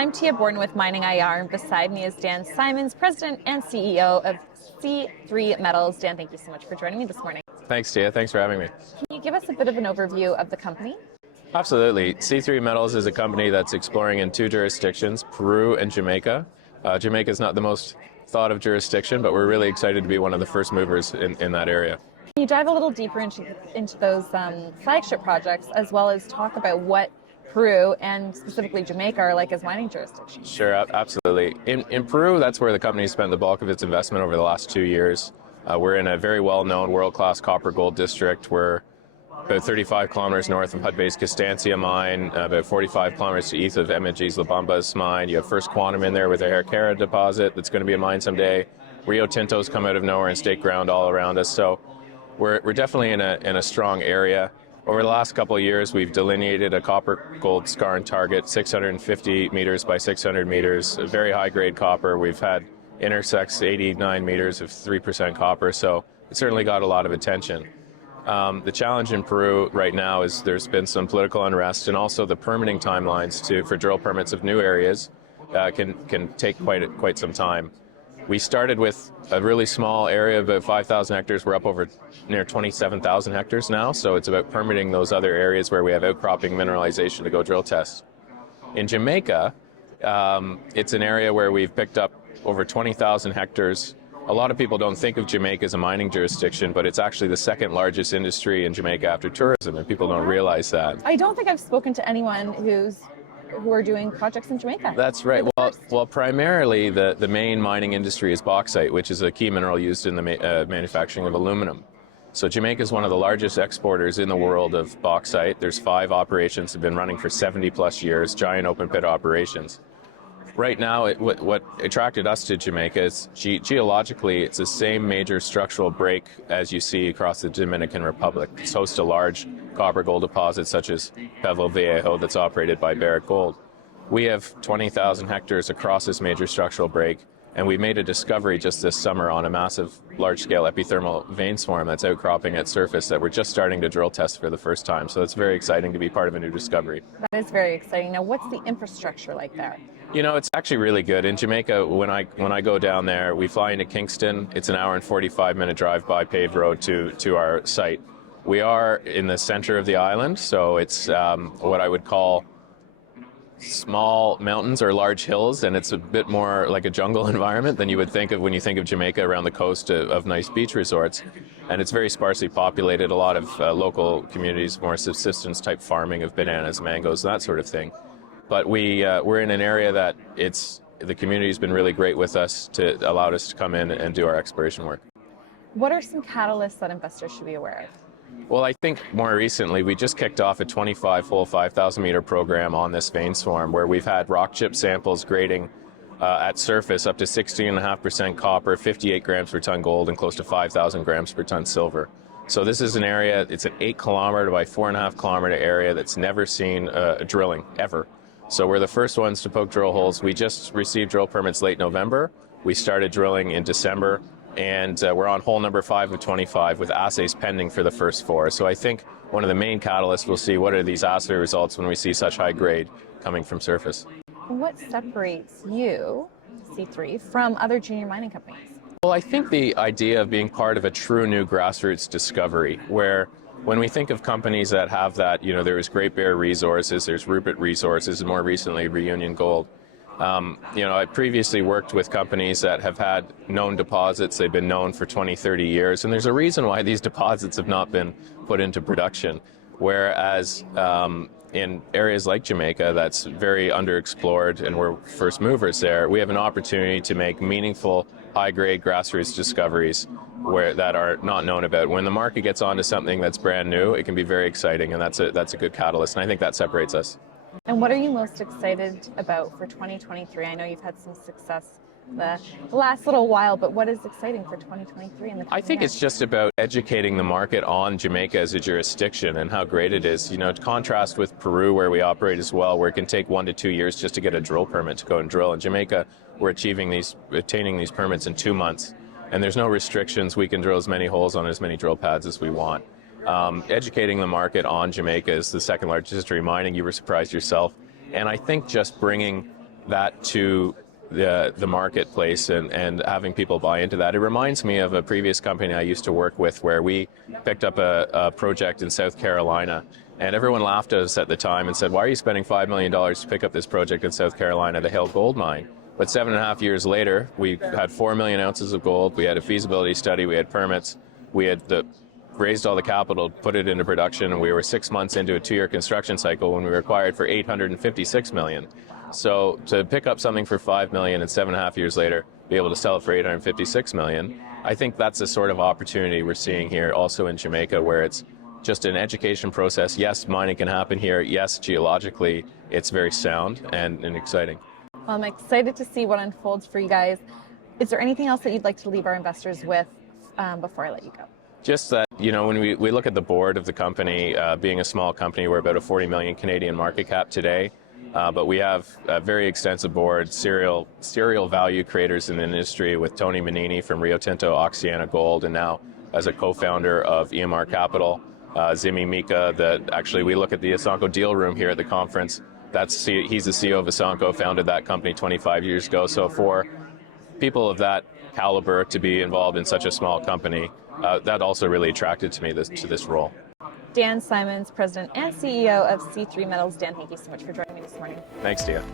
I'm Tia Borden with MiningIR, and beside me is Dan Symons, President and CEO of C3 Metals. Dan, thank you so much for joining me this morning. Thanks, Tia. Thanks for having me. Can you give us a bit of an overview of the company? Absolutely. C3 Metals is a company that's exploring in two jurisdictions, Peru and Jamaica. Jamaica is not the most thought of jurisdiction, but we're really excited to be one of the first movers in that area. Can you dive a little deeper into those flagship projects, as well as talk about what Peru and specifically Jamaica are like as mining jurisdictions? Sure, absolutely. In Peru, that's where the company spent the bulk of its investment over the last 2 years. We're in a very well-known world-class copper-gold district. We're about 35 kilometers north of Hudbay's Constancia mine, about 45 kilometers to east of MNG's La Bamba's mine. You have First Quantum in there with their Herrera deposit that's going to be a mine someday. Rio Tinto's come out of nowhere and stake ground all around us. So we're definitely in a strong area. Over the last couple of years, we've delineated a copper-gold skarn target, 650 meters by 600 meters, a very high-grade copper. We've had intersects 89 meters of 3% copper, so it certainly got a lot of attention. The challenge in Peru right now is there's been some political unrest, and also the permitting timelines for drill permits of new areas can take quite some time. We started with a really small area of about 5,000 hectares. We're up over near 27,000 hectares now, so it's about permitting those other areas where we have outcropping mineralization to go drill test. In Jamaica, it's an area where we've picked up over 20,000 hectares. A lot of people don't think of Jamaica as a mining jurisdiction, but it's actually the second largest industry in Jamaica after tourism, and people don't realize that. I don't think I've spoken to anyone who are doing projects in Jamaica. That's right. Well, primarily the main mining industry is bauxite, which is a key mineral used in the manufacturing of aluminum. So Jamaica is one of the largest exporters in the world of bauxite. There's 5 operations that have been running for 70 plus years, giant open pit operations. Right now, what attracted us to Jamaica is geologically, it's the same major structural break as you see across the Dominican Republic. It's host to large copper gold deposits such as Pueblo Viejo that's operated by Barrick Gold. We have 20,000 hectares across this major structural break, and we made a discovery just this summer on a massive large-scale epithermal vein swarm that's outcropping at surface that we're just starting to drill test for the first time. So it's very exciting to be part of a new discovery. That is very exciting. Now, what's the infrastructure like there? You know, it's actually really good. In Jamaica, when I go down there, we fly into Kingston. It's an hour and 45-minute drive by paved road to our site. We are in the center of the island, so it's what I would call small mountains or large hills, and it's a bit more like a jungle environment than you would think of when you think of Jamaica around the coast of nice beach resorts. And it's very sparsely populated, a lot of local communities, more subsistence type farming of bananas, mangoes, that sort of thing. But we're in an area that the community's been really great with us to allow us to come in and do our exploration work. What are some catalysts that investors should be aware of? Well, I think more recently we just kicked off a 25-hole, 5,000-meter program on this vein swarm where we've had rock chip samples grading at surface up to 16.5% copper, 58 grams per ton gold, and close to 5,000 grams per ton silver. So this is an area, it's an 8-kilometer by 4.5-kilometer area that's never seen drilling, ever. So we're the first ones to poke drill holes. We just received drill permits late November. We started drilling in December, and we're on hole number 5 of 25 with assays pending for the first 4. So I think one of the main catalysts we'll see what are these assay results when we see such high grade coming from surface. What separates you, C3, from other junior mining companies? Well, I think the idea of being part of a true new grassroots discovery where when we think of companies that have that, you know, there is Great Bear Resources, there's Rupert Resources, and more recently Reunion Gold. You know, I previously worked with companies that have had known deposits. They've been known for 20, 30 years, and there's a reason why these deposits have not been put into production. Whereas in areas like Jamaica, that's very underexplored, and we're first movers there, we have an opportunity to make meaningful, high-grade grassroots discoveries that are not known about. When the market gets onto something that's brand new, it can be very exciting, and that's a good catalyst, and I think that separates us. And what are you most excited about for 2023? I know you've had some success the last little while, but what is exciting for 2023? I think it's just about educating the market on Jamaica as a jurisdiction and how great it is. You know, to contrast with Peru, where we operate as well, where it can take 1 to 2 years just to get a drill permit to go and drill. In Jamaica, we're attaining these permits in 2 months, and there's no restrictions. We can drill as many holes on as many drill pads as we want. Educating the market on Jamaica is the second largest history of mining. You were surprised yourself. And I think just bringing that to the marketplace and having people buy into that. It reminds me of a previous company I used to work with where we picked up a project in South Carolina, and everyone laughed at us at the time and said, why are you spending $5 million to pick up this project in South Carolina, the Hill Gold Mine? But 7.5 years later, we had 4 million ounces of gold, we had a feasibility study, we had permits, we had raised all the capital, put it into production, and we were 6 months into a 2-year construction cycle when we were acquired for $856 million. So to pick up something for $5 million and 7.5 years later, be able to sell it for $856 million, I think that's the sort of opportunity we're seeing here also in Jamaica, where it's just an education process. Yes, mining can happen here. Yes, geologically, it's very sound and exciting. Well, I'm excited to see what unfolds for you guys. Is there anything else that you'd like to leave our investors with before I let you go? Just that, you know, when we look at the board of the company, being a small company, we're about a 40 million Canadian market cap today. But we have a very extensive board, serial value creators in the industry, with Tony Manini from Rio Tinto, Oxiana Gold, and now as a co-founder of EMR Capital, Zimi Mika, that actually we look at the Asanko deal room here at the conference. He's the CEO of Asanko, founded that company 25 years ago. So for people of that caliber to be involved in such a small company, that also really attracted to me to this role. Dan Symons, President and CEO of C3 Metals. Dan, thank you so much for joining me this morning. Thanks, Tia.